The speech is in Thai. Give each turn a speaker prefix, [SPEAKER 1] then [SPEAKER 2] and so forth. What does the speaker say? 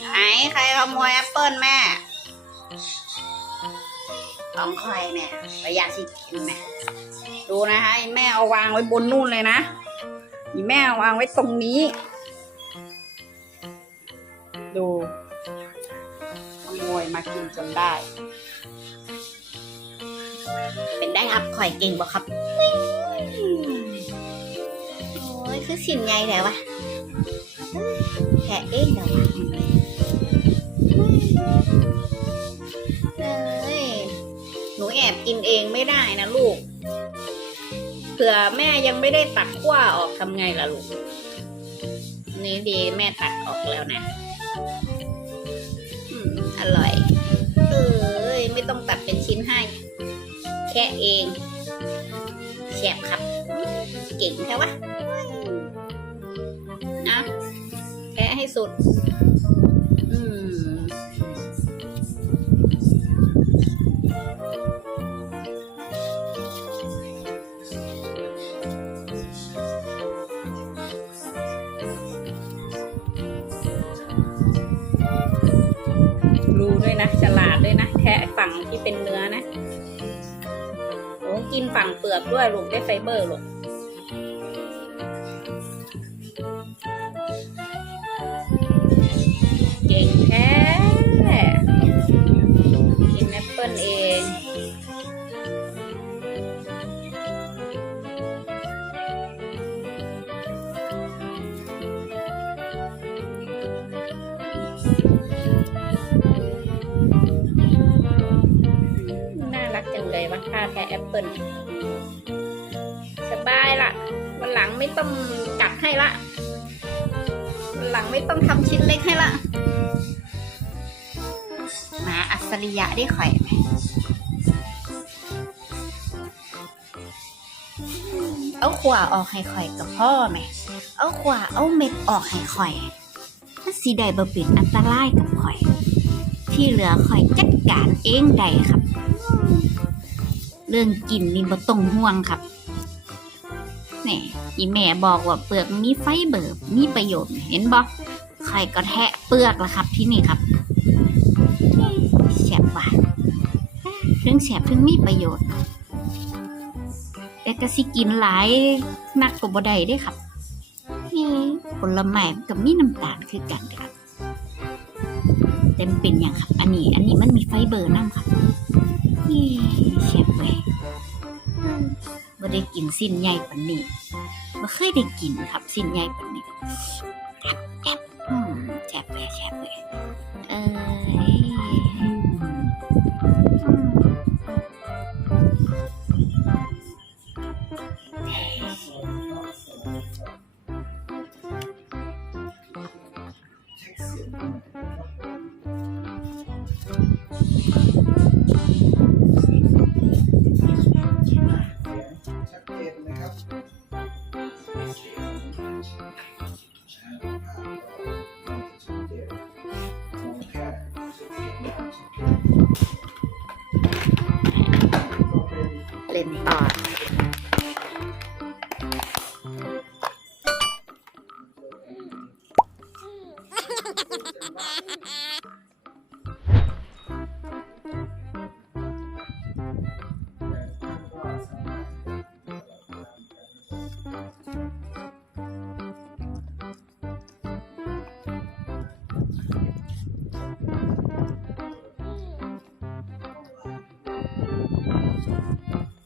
[SPEAKER 1] ไหนใครขโมยแอปเปิลแม่ ต้องคอยแม่ระยะที่กินแม่ดูนะคะแม่เอาวางไว้บนนู่นเลยนะอีแม่เอาวางไว้ตรงนี้ ดูขโมยมากินจนได้ เป็นได้ครับข่อยเก่งบ่ครับ ยคือสินใหญ่แล้ววะแค่เองเดี๋ยววะเอ้ยหนูแอบกินเองไม่ได้นะลูกเผื่อแม่ยังไม่ได้ตักขั้วออกทำไงล่ะลูก นี่ดีแม่ตักออกแล้วนะอืมอร่อยเอ้ยไม่ต้องตัดเป็นชิ้นให้ แค่เองแฉบครับ เก่งแค่วะ ให้สุด อืมรู้ด้วยนะ ฉลาดด้วยนะ แทะฝั่งที่เป็นเนื้อนะหนูกินฝั่งเปลือกด้วยลูกได้ไฟเบอร์ลูก แท้แอปเปิลสบายละวันหลังไม่ต้องกัดให้ละวันหลังไม่ต้องทำชิ้นเล็กให้ละหมาอัศริยะได้ข่อยไหมเอาขวาออกให้ข่อยกับพ่อไหม เอาขวาเอาเม็ดออกให้ข่อยถ้าสีใดบ่เป็นอันตรายกับข่อย ที่เหลือข่อยจัดการเองได้ครับ เรื่องกินนี่บ่ต้องห่วงครับนี่อีแม่บอกว่าเปลือกมีไฟเบอร์มีประโยชน์เห็นบ่ข่อยก็แทะเปลือกละครับที่นี่ครับแสบว่ะเรื่องแสบเรื่องมีประโยชน์แต่ก็สิกินหลายนักก็บ่ได้ด้วยครับนี่ผลไม้กับมีน้ำตาลคือกันเด้อครับ เต็มเป็นอย่างครับ อันนี้ อันนี้มันมีไฟเบอร์น้ำครับนี่แซ่บเว้ย ได้กินสิ้นใหญ่ปันนี้บ่เคยได้กินครับสิ้นใหญ่ปันนี้แอบแซ่บอืมแซ่บเว้ยแซ่บเว้ยเอ้ย เล่นต่อ Deus. Amém.